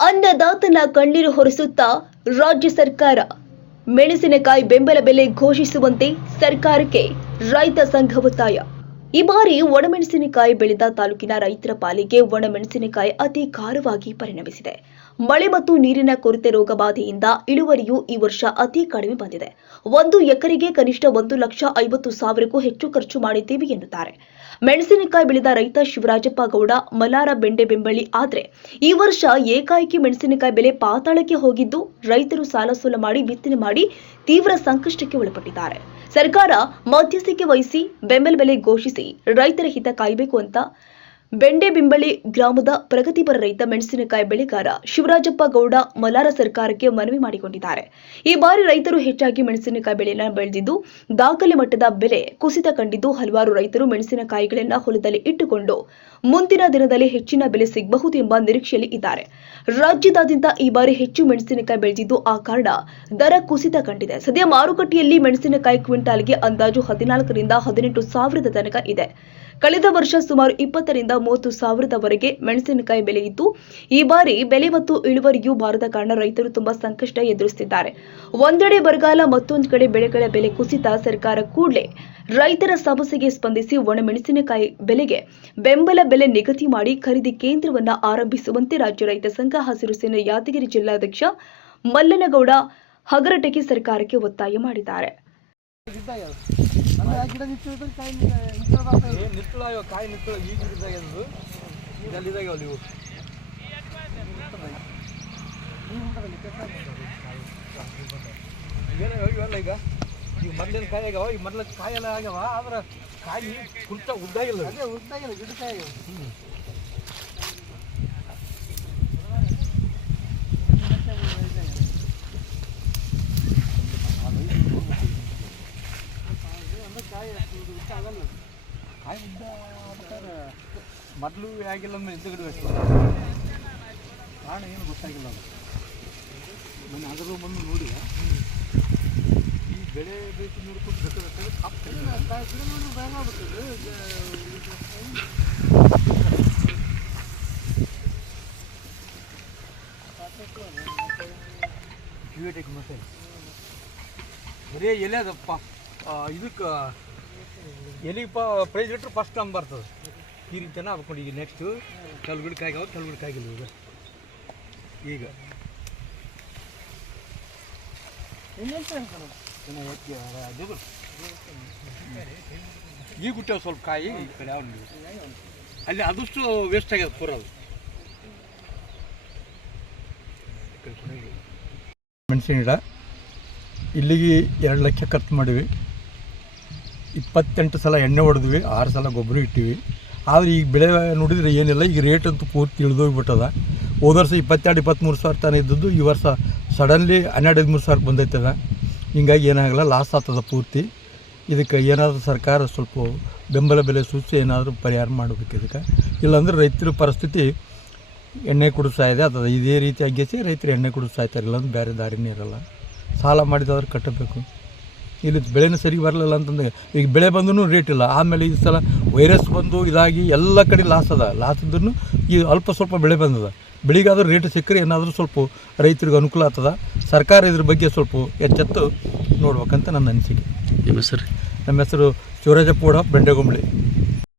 ಅನ್ನದಾತನ ಕಣ್ಣೀರು ಹೊರಿಸುತ್ತಾ ರಾಜ್ಯ ಸರ್ಕಾರ ಮೆಣಸಿನಕಾಯಿ ಬೆಂಬಲ ಬೆಲೆ ಘೋಷಿಸುವಂತೆ ಸರ್ಕಾರಕ್ಕೆ ರೈತ ಸಂಘ ಒತ್ತಾಯ. ಈ ಬಾರಿ ಒಣಮೆಣಸಿನಕಾಯಿ ಬೆಳೆದ ತಾಲೂಕಿನ ರೈತರ ಪಾಲಿಗೆ ಒಣಮೆಣಸಿನಕಾಯಿ ಅತಿ ಖಾರವಾಗಿ ಪರಿಣಮಿಸಿದೆ. ಮಳೆ ಮತ್ತು ನೀರಿನ ಕೊರತೆ ರೋಗ ಬಾಧೆಯಿಂದ ಇಳುವರಿಯು ಈ ವರ್ಷ ಅತಿ ಕಡಿಮೆ ಬಂದಿದೆ. 1 ಎಕರೆಗೆ ಕನಿಷ್ಠ 1,50,000ಕ್ಕೂ ಹೆಚ್ಚು ಖರ್ಚು ಮಾಡಿದ್ದೀವಿ ಎನ್ನುತ್ತಾರೆ. ಮೆಣಸಿನಕಾಯಿ ಬೆಳೆದ ರೈತ ಶಿವರಾಜಪ್ಪ ಗೌಡ ಮಲಾರ ಬೆಂಡೆ ಬೆಂಬಳಿ. ಆದರೆ ಈ ವರ್ಷ ಏಕಾಏಕಿ ಮೆಣಸಿನಕಾಯಿ ಬೆಲೆ ಪಾತಾಳಕ್ಕೆ ಹೋಗಿದ್ದು, ರೈತರು ಸಾಲ ಮಾಡಿ ಬಿತ್ತನೆ ಮಾಡಿ ತೀವ್ರ ಸಂಕಷ್ಟಕ್ಕೆ ಒಳಪಟ್ಟಿದ್ದಾರೆ. ಸರ್ಕಾರ ಮಧ್ಯಸ್ಥಿಕೆ ವಹಿಸಿ ಬೆಂಬಲ ಬೆಲೆ ಘೋಷಿಸಿ ರೈತರ ಹಿತ ಕಾಯಬೇಕು ಅಂತ ಬೆಂಡೆ ಬಿಂಬಳಿ ಗ್ರಾಮದ ಪ್ರಗತಿಪರ ರೈತ ಮೆಣಸಿನಕಾಯಿ ಬೆಳೆಗಾರ ಶಿವರಾಜಪ್ಪ ಗೌಡ ಮಲಾರ ಸರ್ಕಾರಕ್ಕೆ ಮನವಿ ಮಾಡಿಕೊಂಡಿದ್ದಾರೆ. ಈ ಬಾರಿ ರೈತರು ಹೆಚ್ಚಾಗಿ ಮೆಣಸಿನಕಾಯಿ ಬೆಳೆಯನ್ನು ಬೆಳೆದಿದ್ದು, ದಾಖಲೆ ಮಟ್ಟದ ಬೆಲೆ ಕುಸಿತ ಕಂಡಿದ್ದು, ಹಲವಾರು ರೈತರು ಮೆಣಸಿನಕಾಯಿಗಳನ್ನು ಹೊಲದಲ್ಲಿ ಇಟ್ಟುಕೊಂಡು ಮುಂದಿನ ದಿನದಲ್ಲಿ ಹೆಚ್ಚಿನ ಬೆಲೆ ಸಿಗಬಹುದು ಎಂಬ ನಿರೀಕ್ಷೆಯಲ್ಲಿ ಇದ್ದಾರೆ. ರಾಜ್ಯದಾದ್ಯಂತ ಈ ಬಾರಿ ಹೆಚ್ಚು ಮೆಣಸಿನಕಾಯಿ ಬೆಳೆದಿದ್ದು, ಆ ಕಾರಣ ದರ ಕುಸಿತ ಕಂಡಿದೆ. ಸದ್ಯ ಮಾರುಕಟ್ಟೆಯಲ್ಲಿ ಮೆಣಸಿನಕಾಯಿ ಕ್ವಿಂಟಾಲ್ಗೆ ಅಂದಾಜು 14 ರಿಂದ 18 ಸಾವಿರದ ತನಕ ಇದೆ. ಕಳೆದ ವರ್ಷ ಸುಮಾರು 20 ರಿಂದ 30 ಸಾವಿರದವರೆಗೆ ಮೆಣಸಿನಕಾಯಿ ಬೆಲೆ ಇತ್ತು. ಈ ಬಾರಿ ಬೆಲೆ ಮತ್ತು ಇಳುವರಿಯೂ ಬಾರದ ಕಾರಣ ರೈತರು ತುಂಬಾ ಸಂಕಷ್ಟ ಎದುರಿಸುತ್ತಿದ್ದಾರೆ. ಒಂದೆಡೆ ಬರಗಾಲ, ಮತ್ತೊಂದು ಕಡೆ ಬೆಳೆಗಳ ಬೆಲೆ ಕುಸಿತ. ಸರ್ಕಾರ ಕೂಡಲೇ ರೈತರ ಸಮಸ್ಯೆಗೆ ಸ್ಪಂದಿಸಿ ಒಣ ಮೆಣಸಿನಕಾಯಿ ಬೆಲೆಗೆ ಬೆಂಬಲ ಬೆಲೆ ನಿಗದಿ ಮಾಡಿ ಖರೀದಿ ಕೇಂದ್ರವನ್ನ ಆರಂಭಿಸುವಂತೆ ರಾಜ್ಯ ರೈತ ಸಂಘ ಹಸಿರು ಸೇನೆ ಯಾದಗಿರಿ ಜಿಲ್ಲಾಧ್ಯಕ್ಷ ಮಲ್ಲನಗೌಡ ಹಗರಟಗಿ ಸರ್ಕಾರಕ್ಕೆ ಒತ್ತಾಯ ಮಾಡಿದ್ದಾರೆ. ಈಗ ಮೊದಲಿನ ಕಾಯಿ ಆಗ್ಯಾವ, ಈಗ ಮೊದಲ ಕಾಯಿ ಎಲ್ಲ ಆಗ್ಯಾವ, ಆದ್ರೆ ಕಾಯಿ ಉದ್ದಾಗಿಲ್ಲ, ಗಿಡಕಾಯಿ ಕಾಯಿ ಉದ್ದ ಆಗ್ಬೇಕಾದ್ರೆ ಮೊದಲು ಆಗಿಲ್ಲ ಅಂದ್ರೆ ಹಿಂದಗಡೆ ಬೇಕು. ಕಾರಣ ಏನು ಗೊತ್ತಾಗಿಲ್ಲ. ನಾನು ಆದರೂ ಬಂದು ನೋಡಿ ಈ ಬೆಳೆ ಬೇಕು ನೋಡ್ಕೊಂಡು ಬೇಕಾದ್ರೆ ನೋಡಿ ಭಯ ಆಗ್ಬಿಡ್ತದೆ. ಕ್ಯೂಟೆಕ್ ಮತ್ತೆ ಬರೀ ಎಲೆ ಅದಪ್ಪ, ಇದಕ್ಕೆ ಎಲೆ ಪ್ರೈಸ್ ಇಟ್ಟರೆ ಫಸ್ಟ್ ನಮ್ಗೆ ಬರ್ತದೆ. ಈ ರೀತಿನ ಹಾಕೊಂಡು ಈಗ ನೆಕ್ಸ್ಟು ಕಲ್ಗುಡ್ಕಾಯಿಗಾವ, ಕಲ್ಗುಡ್ಕಾಯಿಗಿಲ್ಲ ಈಗ ಈಗ ಹುಟ್ಟಾವ ಸ್ವಲ್ಪ ಕಾಯಿ. ಈ ಕಡೆ ಯಾವ ಅಲ್ಲಿ ಅದಷ್ಟು ವೇಸ್ಟ್ ಆಗ್ಯದ ಪೂರ. ಅದು ಮೆಣಸಿನ ಗಿಡ ಇಲ್ಲಿಗೆ 2 ಲಕ್ಷ ಖರ್ಚು ಮಾಡಿವಿ. 28 ಸಲ ಎಣ್ಣೆ ಹೊಡೆದ್ವಿ, 6 ಸಲ ಗೊಬ್ಬರ ಇಟ್ಟಿವಿ. ಆದರೆ ಈಗ ಬೆಳೆ ನೋಡಿದರೆ ಏನಿಲ್ಲ. ಈಗ ರೇಟ್ ಅಂತೂ ಪೂರ್ತಿ ಇಳಿದೋಗ್ಬಿಟ್ಟದ. ಹೋದ ವರ್ಷ 22-23 ಸಾವಿರ ತಾನೇ ಇದ್ದದ್ದು, ಈ ವರ್ಷ ಸಡನ್ಲಿ 12-13 ಸಾವಿರಕ್ಕೆ ಬಂದೈತದ. ಹಿಂಗಾಗಿ ಏನಾಗಲ್ಲ, ಲಾಸ್ ಆಗ್ತದ ಪೂರ್ತಿ. ಇದಕ್ಕೆ ಏನಾದರೂ ಸರ್ಕಾರ ಸ್ವಲ್ಪ ಬೆಂಬಲ ಬೆಲೆ ಸೂಚಿಸಿ ಏನಾದರೂ ಪರಿಹಾರ ಮಾಡಬೇಕು ಇದಕ್ಕೆ. ಇಲ್ಲಾಂದ್ರೆ ರೈತರ ಪರಿಸ್ಥಿತಿ ಎಣ್ಣೆ ಕುಡಿಸ್ತಾ ಇದೆ. ಅದು ಇದೇ ರೀತಿ ಆಗಿಸಿ ರೈತರು ಎಣ್ಣೆ ಕುಡಿಸ್ತಾ ಇರ್ತಾರೆ. ಇಲ್ಲಾಂದ್ರೆ ಬೇರೆ ದಾರಿನೇ ಇರಲ್ಲ. ಸಾಲ ಮಾಡಿದಾದ್ರೆ ಕಟ್ಟಬೇಕು. ಇಲ್ಲಿ ಬೆಳೆನೂ ಸರಿ ಬರಲಿಲ್ಲ ಅಂತಂದ್ರೆ ಈಗ ಬೆಳೆ ಬಂದ್ರೂ ರೇಟ್ ಇಲ್ಲ. ಆಮೇಲೆ ಈ ಸಲ ವೈರಸ್ ಬಂದು ಇದಾಗಿ ಎಲ್ಲ ಕಡೆ ಲಾಸ್ ಅದ. ಲಾಸ್ ಇದ್ರೂ ಈ ಅಲ್ಪ ಸ್ವಲ್ಪ ಬೆಳೆ ಬಂದದ. ಬೆಳಿಗಾದ್ರೂ ರೇಟ್ ಸಿಕ್ಕರೆ ಏನಾದರೂ ಸ್ವಲ್ಪ ರೈತರಿಗೆ ಅನುಕೂಲ ಆಗ್ತದ. ಸರ್ಕಾರ ಇದ್ರ ಬಗ್ಗೆ ಸ್ವಲ್ಪ ಎಚ್ಚೆತ್ತು ನೋಡ್ಬೇಕಂತ ನನ್ನ ಅನಿಸಿಕೆ. ನಿಮ್ಮ ಹೆಸರು? ನಮ್ಮ ಹೆಸರು ಶಿವರಾಜಪ್ಪ ಗೌಡ ಬೆಂಡೆಗೊಂಬಳಿ.